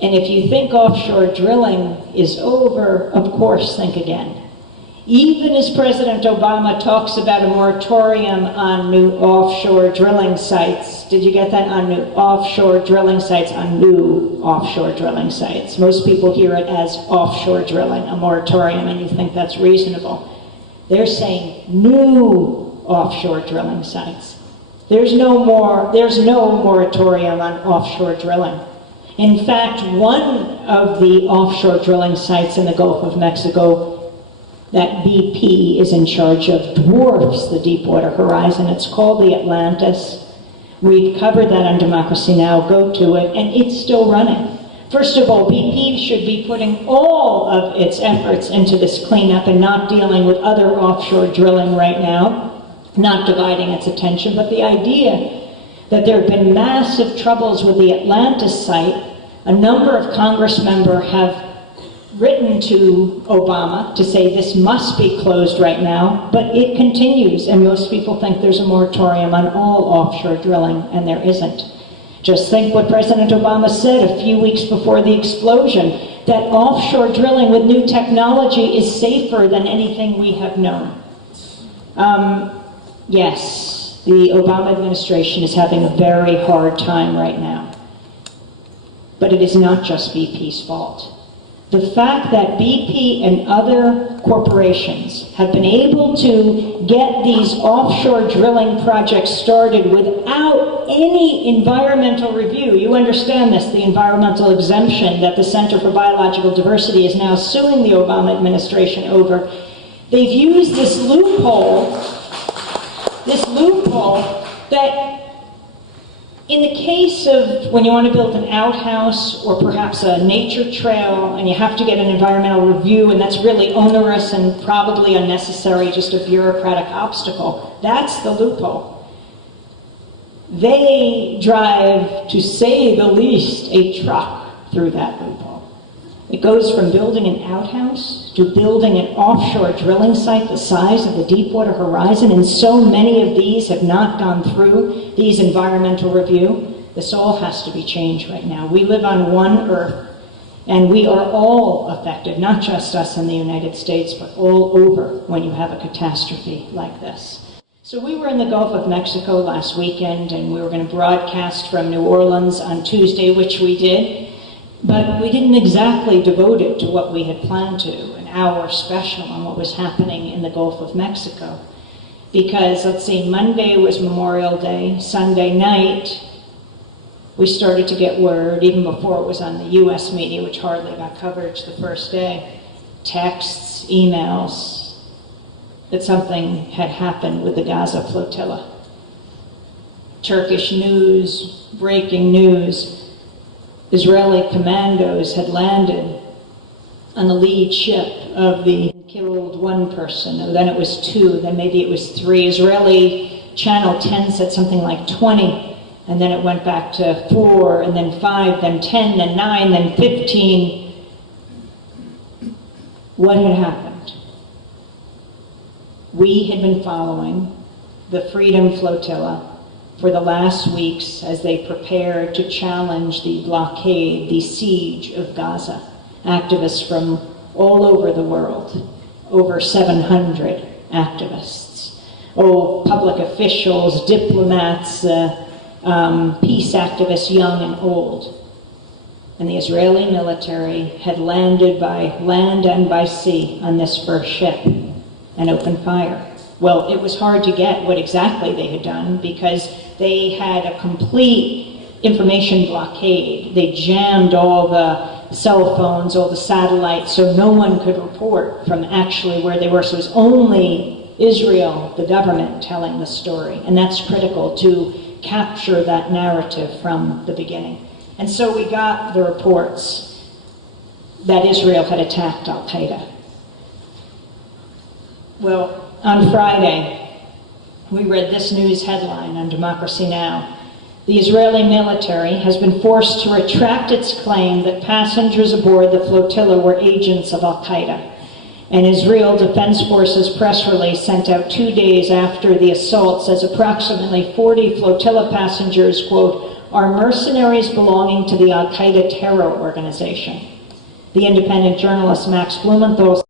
And if you think offshore drilling is over, of course, think again. Even as President Obama talks about a moratorium on new offshore drilling sites, did you get that? On new offshore drilling sites, on new offshore drilling sites. Most people hear it as offshore drilling, a moratorium, and you think that's reasonable. They're saying new offshore drilling sites. There's no moratorium on offshore drilling. In fact, one of the offshore drilling sites in the Gulf of Mexico that BP is in charge of dwarfs the Deepwater Horizon. It's called the Atlantis. We've covered that on Democracy Now! Go to it, and it's still running. First of all, BP should be putting all of its efforts into this cleanup and not dealing with other offshore drilling right now, not dividing its attention, but the idea that there have been massive troubles with the Atlantis site. A number of Congress members have written to Obama to say this must be closed right now, but it continues, and most people think there's a moratorium on all offshore drilling, and there isn't. Just think what President Obama said a few weeks before the explosion, that offshore drilling with new technology is safer than anything we have known. Yes, the Obama administration is having a very hard time right now. But it is not just BP's fault. The fact that BP and other corporations have been able to get these offshore drilling projects started without any environmental review. You understand this, the environmental exemption that the Center for Biological Diversity is now suing the Obama administration over. They've used this loophole that in the case of when you want to build an outhouse or perhaps a nature trail and you have to get an environmental review, and that's really onerous and probably unnecessary, just a bureaucratic obstacle, that's the loophole. They drive, to say the least, a truck through that loophole. It goes from building an outhouse to building an offshore drilling site the size of the Deepwater Horizon, and so many of these have not gone through these environmental review. This all has to be changed right now. We live on one earth, and we are all affected, not just us in the United States, but all over when you have a catastrophe like this. So we were in the Gulf of Mexico last weekend, and we were going to broadcast from New Orleans on Tuesday, which we did. But we didn't exactly devote it to what we had planned to, an hour special on what was happening in the Gulf of Mexico. Because, let's see, Monday was Memorial Day. Sunday night, we started to get word, even before it was on the U.S. media, which hardly got coverage the first day, texts, emails, that something had happened with the Gaza flotilla. Turkish news, breaking news. Israeli commandos had landed on the lead ship of the killed one person, and then it was two, then maybe it was three. Israeli Channel 10 said something like 20, and then it went back to 4, and then 5, then 10, then 9, then 15. What had happened? We had been following the Freedom Flotilla for the last weeks as they prepared to challenge the blockade, the siege of Gaza. Activists from all over the world, over 700 activists. Public officials, diplomats, peace activists, young and old. And the Israeli military had landed by land and by sea on this first ship and opened fire. Well, it was hard to get what exactly they had done because they had a complete information blockade. They jammed all the cell phones, all the satellites, so no one could report from actually where they were. So it was only Israel, the government, telling the story. And that's critical to capture that narrative from the beginning. And so we got the reports that Israel had attacked Al-Qaeda. Well, on Friday, we read this news headline on Democracy Now! The Israeli military has been forced to retract its claim that passengers aboard the flotilla were agents of Al-Qaeda. An Israel Defense Forces press release sent out 2 days after the assault says approximately 40 flotilla passengers, quote, are mercenaries belonging to the Al-Qaeda terror organization. The independent journalist Max Blumenthal